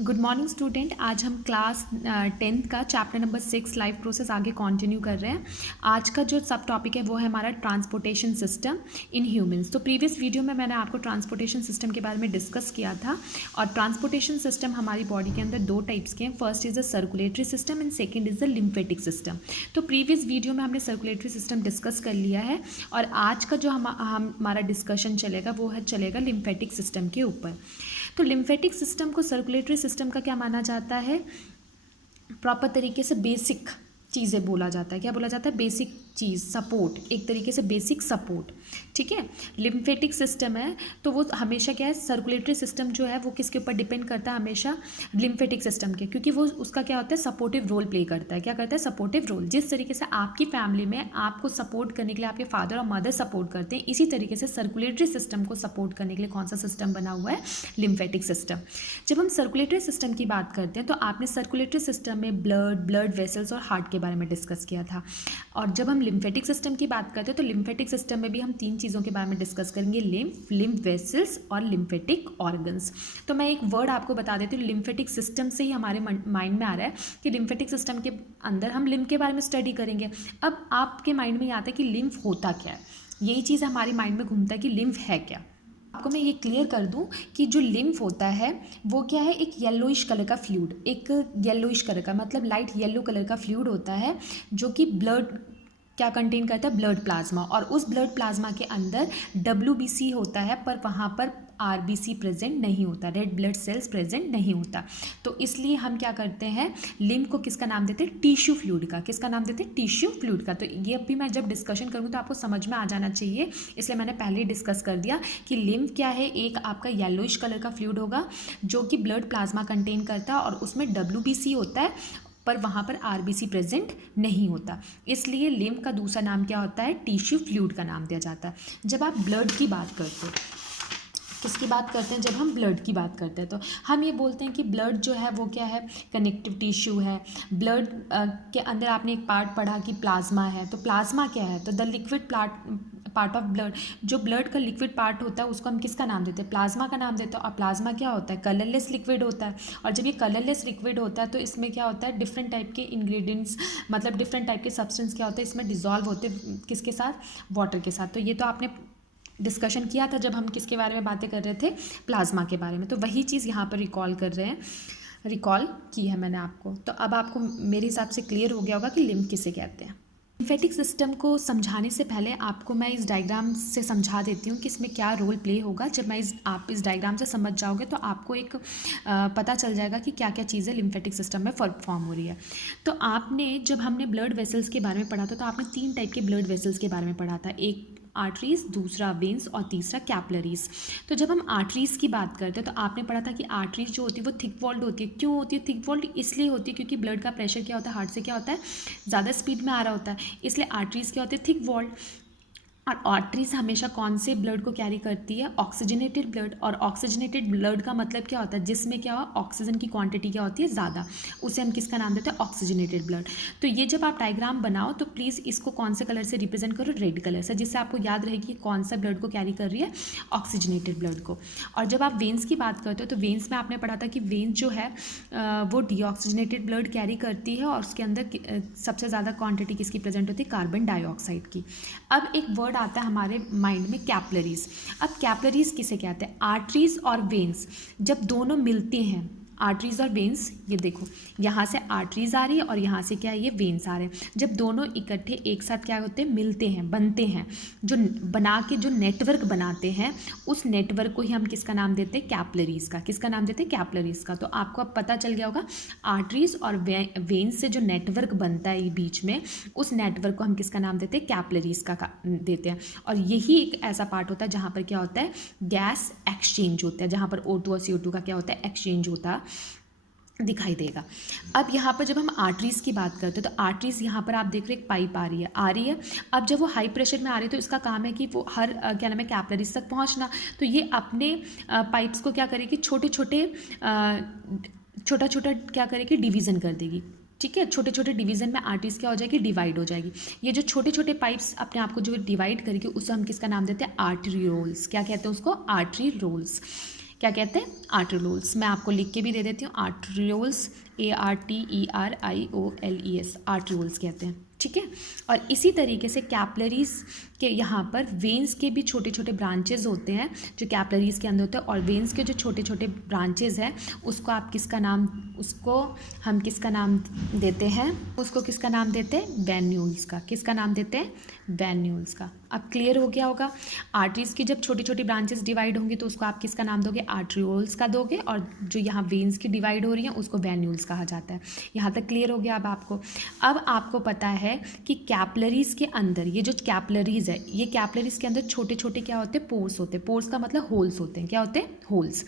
Good morning student. आज हम class 10th का चैप्टर नंबर 6 लाइफ प्रोसेस आगे कंटिन्यू कर रहे हैं। आज का जो सब टॉपिक है वो है हमारा ट्रांसपोर्टेशन सिस्टम इन ह्यूमंस। तो प्रीवियस वीडियो में मैंने आपको ट्रांसपोर्टेशन सिस्टम के बारे में डिस्कस किया था और ट्रांसपोर्टेशन सिस्टम हमारी बॉडी के अंदर दो टाइप्स के हैं। First is the circulatory system and second is the lymphatic system. तो प्रीवियस वीडियो में हमने सर्कुलेटरी सिस्टम डिस्कस कर लिया है और आज का जो हमारा डिस्कशन चलेगा वो चलेगा लिम्फेटिक सिस्टम के ऊपर। तो लिम्फेटिक सिस्टम को सर्कुलेटरी सिस्टम का क्या माना जाता है? प्रॉपर तरीके से बेसिक चीज़ें बोला जाता है। क्या बोला जाता है? बेसिक चीज़, सपोर्ट, एक तरीके से बेसिक सपोर्ट। ठीक है। लिम्फेटिक सिस्टम है तो वो हमेशा क्या है, सर्कुलेटरी सिस्टम जो है वो किसके ऊपर डिपेंड करता है? हमेशा लिम्फेटिक सिस्टम के, क्योंकि वो उसका क्या होता है, सपोर्टिव रोल प्ले करता है। क्या करता है? Supportive role. जिस तरीके से आपकी फैमिली में आपको सपोर्ट करने के लिए आपके फादर और मदर सपोर्ट करते हैं, इसी तरीके से सर्कुलेटरी सिस्टम को सपोर्ट करने के लिए कौन सा सिस्टम बना हुआ है? Lymphatic system. जब हम सर्कुलेटरी सिस्टम की बात करते हैं तो आपने सर्कुलेटरी सिस्टम में ब्लड वेसल्स और हार्ट के बारे में डिस्कस किया था। और जब हम लिम्फेटिक सिस्टम की बात करते हैं तो लिम्फेटिक सिस्टम में भी हम तीन चीज़ों के बारे में डिस्कस करेंगे, लिम्फ वेसल्स और लिम्फेटिक ऑर्गन्स। तो मैं एक वर्ड आपको बता देती हूँ, लिम्फेटिक सिस्टम से ही हमारे माइंड में आ रहा है कि लिम्फेटिक सिस्टम के अंदर हम लिम्फ के बारे में स्टडी करेंगे। अब आपके माइंड में ये आता है कि लिम्फ होता क्या है, यही चीज़ हमारे माइंड में घूमता है कि लिम्फ है क्या। आपको मैं ये क्लियर कर दूं कि जो लिम्फ होता है वो क्या है, एक येलोइश कलर का फ्लूइड, एक येलोइश कलर का मतलब लाइट येलो कलर का फ्लूइड होता है जो कि ब्लड क्या कंटेन करता है? Blood plasma. और उस ब्लड प्लाज्मा के अंदर WBC होता है पर वहाँ पर RBC प्रेजेंट नहीं होता, रेड ब्लड सेल्स प्रेजेंट नहीं होता। तो इसलिए हम क्या करते हैं, लिम्फ को किसका नाम देते हैं? टिश्यू फ्लूइड का। किसका नाम देते हैं? टिश्यू फ्लूइड का। तो ये अभी मैं जब डिस्कशन करूँ तो आपको समझ में आ जाना चाहिए, इसलिए मैंने पहले ही डिस्कस कर दिया कि लिम्फ क्या है, एक आपका येलोइश कलर का फ्लूइड होगा जो कि ब्लड प्लाज्मा कंटेन करता है और उसमें WBC होता है पर वहाँ पर RBC प्रेजेंट नहीं होता। इसलिए लिम्फ का दूसरा नाम क्या होता है? टिश्यू फ्लूइड का नाम दिया जाता है। जब आप ब्लड की बात करते हो, किसकी बात करते हैं? जब हम ब्लड की बात करते हैं तो हम ये बोलते हैं कि ब्लड जो है वो क्या है? कनेक्टिव टिश्यू है। ब्लड के अंदर आपने एक पार्ट पढ़ा कि प्लाज्मा है। तो प्लाज्मा क्या है? तो the liquid part of blood, जो ब्लड का लिक्विड पार्ट होता है उसको हम किसका नाम देते हैं? प्लाज्मा का नाम देते हैं। और प्लाज्मा क्या होता है? कलरलेस लिक्विड होता है। और जब ये कलरलेस लिक्विड होता है तो इसमें क्या होता है, डिफरेंट टाइप के इंग्रेडिएंट्स, मतलब डिफरेंट टाइप के सब्सटेंस क्या होते हैं इसमें डिजॉल्व होते हैं, किसके साथ? वाटर के साथ। तो ये तो आपने डिस्कशन किया था जब हम किसके बारे में बातें कर रहे थे? प्लाज्मा के बारे में। तो वही चीज़ यहाँ पर रिकॉल कर रहे हैं, रिकॉल की है मैंने आपको। तो अब आपको मेरे हिसाब से क्लियर हो गया होगा कि लिम्फ किसे कहते हैं। लिम्फेटिक सिस्टम को समझाने से पहले आपको मैं इस डायग्राम से समझा देती हूँ कि इसमें क्या रोल प्ले होगा। जब मैं आप इस डायग्राम से समझ जाओगे तो आपको एक पता चल जाएगा कि क्या क्या चीज़ें लिम्फेटिक सिस्टम में फॉर्म हो रही है। तो आपने जब हमने ब्लड वेसल्स के बारे में पढ़ा था तो आपने तीन टाइप के ब्लड वेसल्स के बारे में पढ़ा था, एक आर्टरीज, दूसरा वेन्स और तीसरा कैपलरीज। तो जब हम आर्टरीज की बात करते हैं तो आपने पढ़ा था कि आर्टरीज जो होती है वो थिक वॉल्ड होती है। क्यों होती है थिक वॉल्ड? इसलिए होती है क्योंकि ब्लड का प्रेशर क्या होता है, हार्ट से क्या होता है, ज़्यादा स्पीड में आ रहा होता है, इसलिए आर्टरीज क्या होती है, थिक वॉल्ड। और आर्टरीज हमेशा कौन से ब्लड को कैरी करती है? Oxygenated blood. और ऑक्सीजनेटेड ब्लड का मतलब क्या होता है? जिसमें क्या ऑक्सीजन की क्वांटिटी क्या होती है? ज़्यादा। उसे हम किसका नाम देते हैं? Oxygenated blood. तो ये जब आप डायग्राम बनाओ तो प्लीज़ इसको कौन से कलर से रिप्रेजेंट करो? रेड कलर से, जिससे आपको याद रहेगी कि कौन सा ब्लड को कैरी कर रही है? ऑक्सीजनेटेड ब्लड को। और जब आप वेन्स की बात करते हो तो वेन्स में आपने पढ़ा था कि वेन्स जो है वो डीऑक्सीजनेटेड ब्लड कैरी करती है और उसके अंदर सबसे ज़्यादा क्वांटिटी किसकी प्रेजेंट होती है? कार्बन डाइऑक्साइड की। अब एक वर्ड आता है हमारे माइंड में, कैपलरीज। अब कैपलरीज किसे कहते हैं? आर्टरीज और वेन्स जब दोनों मिलते हैं, आर्टरीज और वेन्स, ये देखो यहाँ से आर्टरीज आ रही है और यहाँ से क्या है, ये वेन्स आ रहे हैं। जब दोनों इकट्ठे एक साथ क्या होते हैं? मिलते हैं, बनते हैं, जो बना के जो नेटवर्क बनाते हैं, उस नेटवर्क को ही हम किसका नाम देते हैं? कैपलरीज का। किसका नाम देते हैं? कैपलरीज का। तो आपको अब पता चल गया होगा, आर्टरीज और वेन्स से जो नेटवर्क बनता है बीच में, उस नेटवर्क को हम किसका नाम देते हैं? कैपलरीज का देते हैं। और यही एक ऐसा पार्ट होता है जहाँ पर क्या होता है? गैस एक्सचेंज होता है, जहाँ पर O2 और CO2 का क्या होता है? एक्सचेंज होता दिखाई देगा। अब यहाँ पर जब हम आर्टरीज़ की बात करते हैं तो आर्टरीज़ यहाँ पर आप देख रहे हैं एक पाइप आ रही है। अब जब वो हाई प्रेशर में आ रही है तो इसका काम है कि वो हर क्या नाम है, कैपलरीज तक पहुँचना। तो ये अपने पाइप्स को क्या करेगी? छोटे छोटा क्या करेगी? डिवीज़न कर देगी। ठीक है, छोटे छोटे डिवीज़न में आर्टरीज क्या हो जाएगी? डिवाइड हो जाएगी। ये जो छोटे छोटे पाइप्स अपने आप को जो डिवाइड करेगी उसे हम किसका नाम देते हैं? आर्टरीरोल्स। क्या कहते हैं उसको? आर्टरीरोल्स। क्या कहते हैं? आर्ट्रियोल्स। मैं आपको लिख के भी दे देती हूँ, आर्ट्रियोल्स, ARTERIOLES, आर्ट्रियोल्स कहते हैं, ठीक है। और इसी तरीके से कैपलरीज के यहाँ पर वेन्स के भी छोटे छोटे ब्रांचेज होते हैं जो कैपलरीज के अंदर होते हैं, और वेन्स के जो छोटे छोटे ब्रांचेज हैं उसको आप किसका नाम, उसको हम किसका नाम देते हैं, उसको किसका नाम देते हैं? वेन्यूल्स का। किसका नाम देते हैं? वेन्यूल्स का। अब क्लियर हो गया होगा। आर्टरीज की जब छोटी छोटी ब्रांचेस डिवाइड होंगी तो उसको आप किसका नाम दोगे? आर्ट्रियोल्स का दोगे, और जो यहाँ वेन्स की डिवाइड हो रही हैं उसको वेन्यूल्स कहा जाता है। यहाँ तक क्लियर हो गया अब आपको। अब आपको पता है कि कैपलरीज के अंदर ये जो कैपलरीज है, ये कैपलरीज के अंदर छोटे छोटे क्या होते हैं? पोर्स होते हैं। पोर्स का मतलब होल्स होते हैं। क्या होते हैं? होल्स।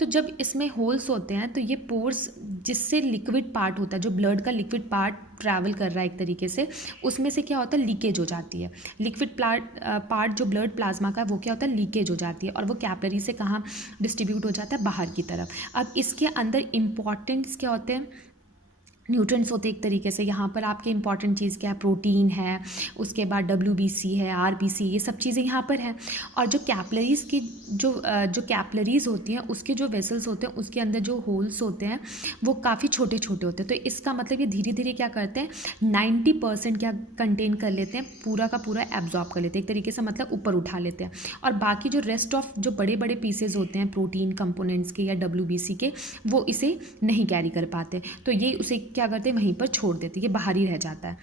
तो जब इसमें होल्स होते हैं तो ये पोर्स, जिससे लिक्विड पार्ट होता है, जो ब्लड का लिक्विड पार्ट ट्रैवल कर रहा है एक तरीके से, उसमें से क्या होता है? लीकेज हो जाती है। लिक्विड पार्ट जो ब्लड प्लाज्मा का है वो क्या होता है? लीकेज हो जाती है, और वो कैपलरी से कहाँ डिस्ट्रीब्यूट हो जाता है? बाहर की तरफ। अब इसके अंदर इंपॉर्टेंट्स क्या होते हैं? न्यूट्रिएंट्स होते हैं एक तरीके से। यहाँ पर आपके इंपॉर्टेंट चीज़ क्या है? प्रोटीन है, उसके बाद WBC है, RBC, ये सब चीज़ें यहाँ पर हैं। और जो कैपलरीज़ की जो कैपलरीज़ होती हैं उसके जो वेसल्स होते हैं उसके अंदर जो होल्स होते हैं वो काफ़ी छोटे छोटे होते हैं। तो इसका मतलब ये धीरे धीरे क्या करते हैं? 90% क्या कंटेन कर लेते हैं? पूरा का पूरा एब्जॉर्ब कर लेते हैं एक तरीके से, मतलब ऊपर उठा लेते हैं। और बाकी जो रेस्ट ऑफ जो बड़े बड़े पीसेज होते हैं प्रोटीन कंपोनेंट्स के या WBC के, वो इसे नहीं कैरी कर पाते। तो ये उसे क्या करते हैं? वहीं पर छोड़ देते हैं, ये बाहर ही रह जाता है,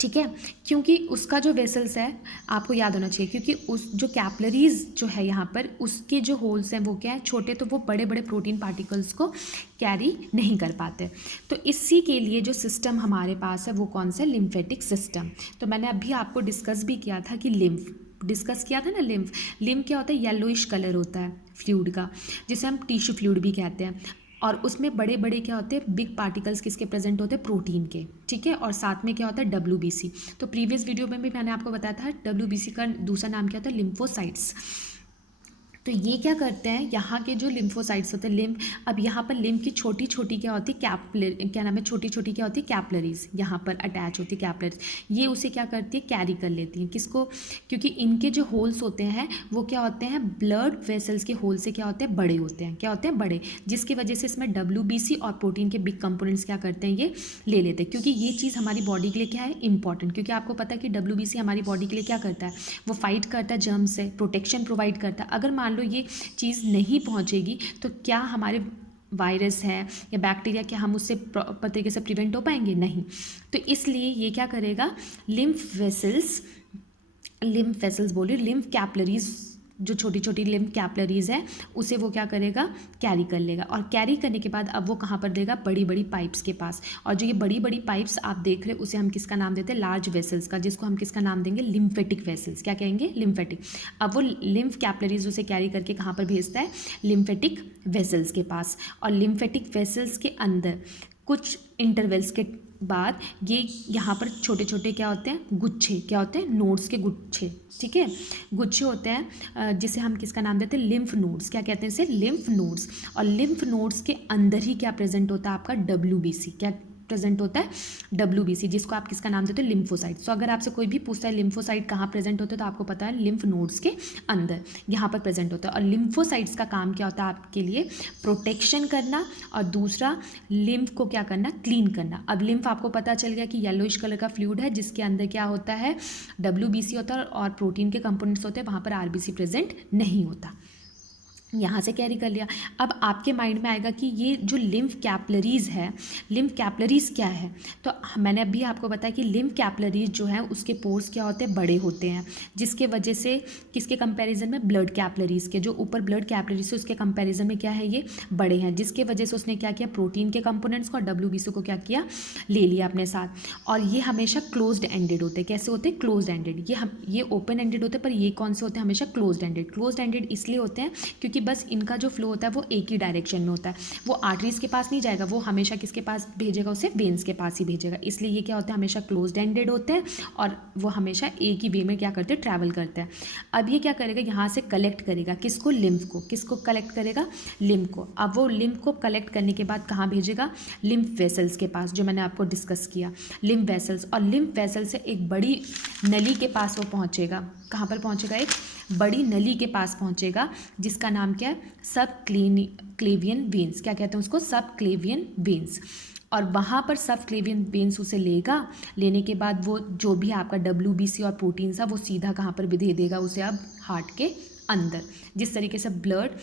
ठीक है। क्योंकि उसका जो वेसल्स है आपको याद होना चाहिए, क्योंकि उस जो कैपलरीज जो है यहाँ पर उसके जो होल्स हैं वो क्या है? छोटे, तो वो बड़े बड़े प्रोटीन पार्टिकल्स को कैरी नहीं कर पाते। तो इसी के लिए जो सिस्टम हमारे पास है वो कौन सा? Lymphatic system. तो मैंने अभी आपको डिस्कस भी किया था कि डिस्कस किया था ना, लिम्फ क्या होता है? येलोइश कलर होता है फ्लूइड का, जिसे हम टिश्यू फ्लूइड भी कहते हैं। और उसमें बड़े बड़े क्या होते हैं? बिग पार्टिकल्स किसके प्रेजेंट होते हैं? प्रोटीन के, ठीक है। और साथ में क्या होता है? WBC। तो प्रीवियस वीडियो में भी मैंने आपको बताया था WBC का दूसरा नाम क्या होता है? लिम्फोसाइट्स। तो ये क्या करते हैं? यहाँ के जो लिम्फोसाइट्स होते हैं, अब यहाँ पर लिम्फ की छोटी छोटी क्या होती है? क्या नाम है? छोटी छोटी क्या होती है? कैपलरीज यहाँ पर अटैच होती है, कैपलरीज। ये उसे क्या करती है? कैरी कर लेती हैं। किसको? क्योंकि इनके जो होल्स होते हैं वो क्या होते हैं? ब्लड वेसल्स के होल से क्या होते हैं? बड़े होते हैं। क्या होते हैं? बड़े, जिसकी वजह से इसमें WBC और प्रोटीन के बिग कंपोनेंट्स क्या करते हैं? ये ले लेते हैं। क्योंकि ये चीज़ हमारी बॉडी के लिए क्या है? इंपॉर्टेंट। क्योंकि आपको पता है कि WBC हमारी बॉडी के लिए क्या करता है? वो फाइट करता है जर्म से, प्रोटेक्शन प्रोवाइड करता है। अगर मान लो ये चीज़ नहीं पहुंचेगी तो क्या हमारे वायरस है या बैक्टीरिया, क्या हम उससे प्रॉपर तरीके से प्रिवेंट हो पाएंगे? नहीं। तो इसलिए ये क्या करेगा? लिम्फ वेसल्स बोलिए, लिम्फ कैपलरीज, जो छोटी छोटी लिम्फ कैपलरीज है उसे वो क्या करेगा? कैरी कर लेगा। और कैरी करने के बाद अब वो कहाँ पर देगा? बड़ी बड़ी पाइप्स के पास। और जो ये बड़ी बड़ी पाइप्स आप देख रहे हैं उसे हम किसका नाम देते हैं? लार्ज वेसल्स का, जिसको हम किसका नाम देंगे? Lymphatic vessels. क्या कहेंगे? लिम्फेटिक। अब वो लिम्फ कैपलरीज उसे कैरी करके कहाँ पर भेजता है? लिम्फेटिक वेसल्स के पास। और लिम्फेटिक वेसल्स के अंदर कुछ इंटरवल्स के बाद ये यहाँ पर छोटे छोटे क्या होते हैं? गुच्छे। क्या होते हैं? नोड्स के गुच्छे, ठीक है। गुच्छे होते हैं जिसे हम किसका नाम देते हैं? Lymph nodes. क्या कहते हैं इसे? Lymph nodes. और लिम्फ नोड्स के अंदर ही क्या प्रेजेंट होता है? आपका WBC। क्या प्रेजेंट होता है? WBC, जिसको आप किसका नाम देते हो? लिम्फोसाइट। तो अगर आपसे कोई भी पूछता है लिम्फोसाइट कहाँ प्रेजेंट होते हैं तो आपको पता है लिम्फ नोड्स के अंदर यहाँ पर प्रेजेंट होता है। और लिम्फोसाइट्स का काम क्या होता है आपके लिए? प्रोटेक्शन करना, और दूसरा लिम्फ को क्या करना? क्लीन करना। अब लिम्फ आपको पता चल गया कि येलोइश कलर का फ्लूइड है जिसके अंदर क्या होता है? WBC होता है और प्रोटीन के कंपोनेंट्स होते हैं, वहाँ पर RBC प्रेजेंट नहीं होता। यहाँ से कैरी कर लिया। अब आपके माइंड में आएगा कि ये जो लिम्फ कैपलरीज है, लिम्फ कैपलरीज क्या है? तो मैंने अभी आपको बताया कि लिम्फ कैपलरीज जो है उसके पोर्स क्या होते हैं? बड़े होते हैं, जिसके वजह से किसके कंपैरिजन में? ब्लड कैपलरीज के, जो ऊपर ब्लड कैपलरीज है उसके कंपैरिजन में क्या है? ये बड़े हैं, जिसके वजह से उसने क्या किया? प्रोटीन के कंपोनेंट्स को और WBC को क्या किया? ले लिया अपने साथ। और ये हमेशा क्लोज्ड एंडेड होते हैं। कैसे होते हैं? Closed ended. ये ओपन एंडेड होते हैं, पर ये कौन से होते हैं? हमेशा क्लोज्ड एंडेड। क्लोज्ड एंडेड इसलिए होते हैं क्योंकि बस इनका जो फ्लो होता है वो एक ही डायरेक्शन में होता है। वो आर्टरीज के पास नहीं जाएगा, वो हमेशा किसके पास भेजेगा? उसे वेन्स के पास ही भेजेगा। इसलिए ये क्या होता है? हमेशा क्लोज्ड एंडेड होते हैं और वो हमेशा एक ही वे में क्या करते हैं? ट्रैवल करते हैं। अब ये क्या करेगा? यहाँ से कलेक्ट करेगा किसको? लिम्फ को। किसको कलेक्ट करेगा? लिम्फ को। अब वो लिम्फ को कलेक्ट करने के बाद कहाँ भेजेगा? लिम्फ वेसल्स के पास, जो मैंने आपको डिस्कस किया, लिम्फ वेसल्स। और लिम्फ वेसल से एक बड़ी नली के पास वो पहुँचेगा। कहाँ पर पहुँचेगा? एक बड़ी नली के पास पहुँचेगा, जिसका नाम नाम क्या है, सब क्लेवियन वेन्स, क्या कहते हैं उसको, सब क्लेवियन वेन्स। और वहाँ पर सब क्लेवियन वेन्स उसे लेगा, लेने के बाद वो जो भी आपका WBC और प्रोटीन था वो सीधा कहाँ पर भी दे देगा उसे अब हार्ट के अंदर। जिस तरीके से ब्लड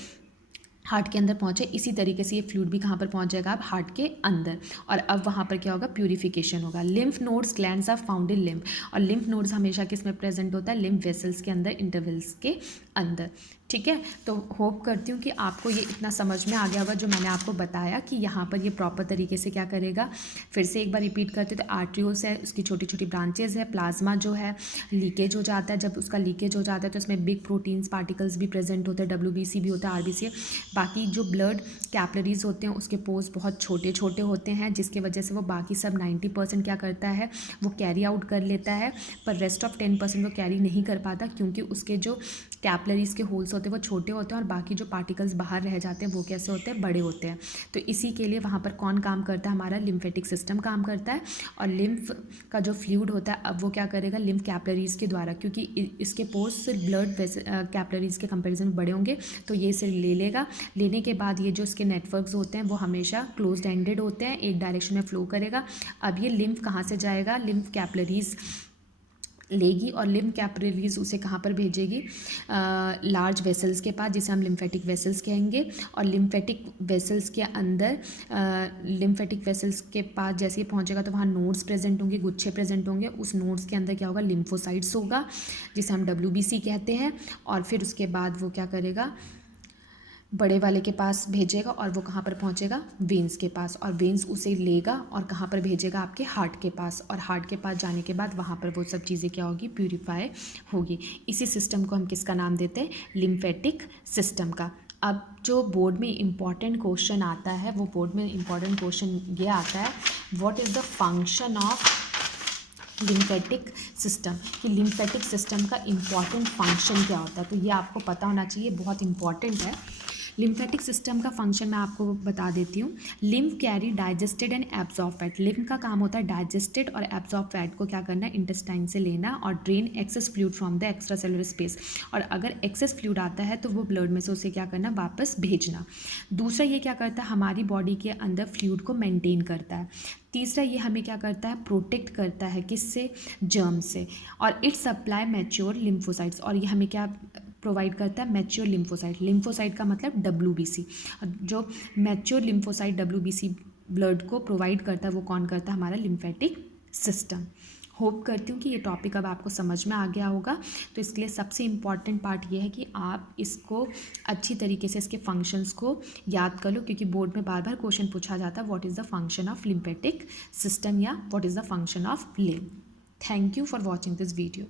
हार्ट के अंदर पहुँचे, इसी तरीके से ये फ्लूइड भी कहाँ पर पहुँच जाएगा अब हार्ट के अंदर। और अब वहाँ पर क्या होगा, प्यूरिफिकेशन होगा। Lymph nodes glands are found in lymph, और लिम्फ नोड्स हमेशा किस में प्रेजेंट होता है, लिम्फ वेसल्स के अंदर, इंटरवल्स के अंदर। ठीक है, तो होप करती हूँ कि आपको ये इतना समझ में आ गया होगा जो मैंने आपको बताया कि यहाँ पर ये प्रॉपर तरीके से क्या करेगा। फिर से एक बार रिपीट करते, तो आर्ट्रियोल्स है, उसकी छोटी छोटी ब्रांचेज है, प्लाज्मा जो है लीकेज हो जाता है, जब उसका लीकेज हो जाता है तो इसमें बिग प्रोटीन्स पार्टिकल्स भी प्रेजेंट होते हैं, WBC भी होता है, RBC। बाकी जो ब्लड कैपलरीज होते हैं उसके पोर्स बहुत छोटे छोटे होते हैं, जिसकी वजह से वो बाकी सब 90% क्या करता है, वो कैरी आउट कर लेता है, पर रेस्ट ऑफ 10% वो कैरी नहीं कर पाता, क्योंकि उसके जो कैपलरीज के होल्स होते हैं वो छोटे होते हैं और बाकी जो पार्टिकल्स बाहर रह जाते हैं वो कैसे होते हैं, बड़े होते हैं। तो इसी के लिए वहाँ पर कौन काम करता है, हमारा लिम्फेटिक सिस्टम काम करता है। और लिम्फ का जो फ्लूइड होता है अब वो क्या करेगा, लिम्फ कैपलरीज के द्वारा, क्योंकि इसके पोर्स ब्लड कैपलरीज के कंपेरिजन में बड़े होंगे, तो ये सिर्फ ले लेगा। लेने के बाद ये जो इसके नेटवर्क्स होते हैं वो हमेशा क्लोज्ड एंडेड होते हैं, एक डायरेक्शन में फ्लो करेगा। अब ये लिम्फ कहाँ से जाएगा, लिम्फ कैपलरीज लेगी, और लिम्फ कैपलरीज उसे कहाँ पर भेजेगी, लार्ज वेसल्स के पास, जिसे हम लिम्फेटिक वेसल्स कहेंगे। और लिम्फेटिक वेसल्स के अंदर, लिम्फेटिक वेसल्स के पास जैसे ही पहुँचेगा तो वहाँ नोड्स प्रेजेंट होंगे, गुच्छे प्रेजेंट होंगे। उस नोड्स के अंदर क्या होगा, लिम्फोसाइट्स होगा, जिसे हम WBC कहते हैं। और फिर उसके बाद वो क्या करेगा, बड़े वाले के पास भेजेगा, और वो कहाँ पर पहुँचेगा, वेन्स के पास, और वेन्स उसे लेगा और कहाँ पर भेजेगा, आपके हार्ट के पास। और हार्ट के पास जाने के बाद वहाँ पर वो सब चीज़ें क्या होगी, प्यूरिफाई होगी। इसी सिस्टम को हम किसका नाम देते हैं, लिम्फेटिक सिस्टम का। अब जो बोर्ड में इम्पॉर्टेंट क्वेश्चन आता है, वो बोर्ड में इम्पॉर्टेंट क्वेश्चन ये आता है, what is the function of lymphatic system, कि लिम्फेटिक सिस्टम का इम्पॉर्टेंट फंक्शन क्या होता है। तो ये आपको पता होना चाहिए, बहुत इंपॉर्टेंट है। लिम्फेटिक सिस्टम का फंक्शन मैं आपको बता देती हूँ। Lymph carry digested and absorb fat, lymph का काम होता है डाइजेस्टेड और एब्जॉर्ब फैट को क्या करना है, इंटेस्टाइन से लेना, और drain access fluid from the extra cellular space. और अगर एक्सेस फ्लूइड आता है तो वो ब्लड में से उसे क्या करना, वापस भेजना। दूसरा ये क्या करता है, हमारी बॉडी के अंदर फ्लूइड को मेंटेन करता है। तीसरा ये हमें क्या करता है, प्रोटेक्ट करता है, किससे, जर्म से। और इट सप्लाई मैच्योर लिम्फोसाइट्स, और ये हमें क्या प्रोवाइड करता है, मैच्योर लिम्फोसाइट। लिम्फोसाइट का मतलब WBC, जो मैच्योर लिम्फोसाइट WBC ब्लड को प्रोवाइड करता है वो कौन करता है, हमारा लिम्फेटिक सिस्टम। होप करती हूँ कि ये टॉपिक अब आपको समझ में आ गया होगा। तो इसके लिए सबसे इम्पॉर्टेंट पार्ट ये है कि आप इसको अच्छी तरीके से इसके फंक्शंस को याद कर लो, क्योंकि बोर्ड में बार बार क्वेश्चन पूछा जाता है, what is the function of lymphatic system, या what is the function of lymph. Thank you for watching this video.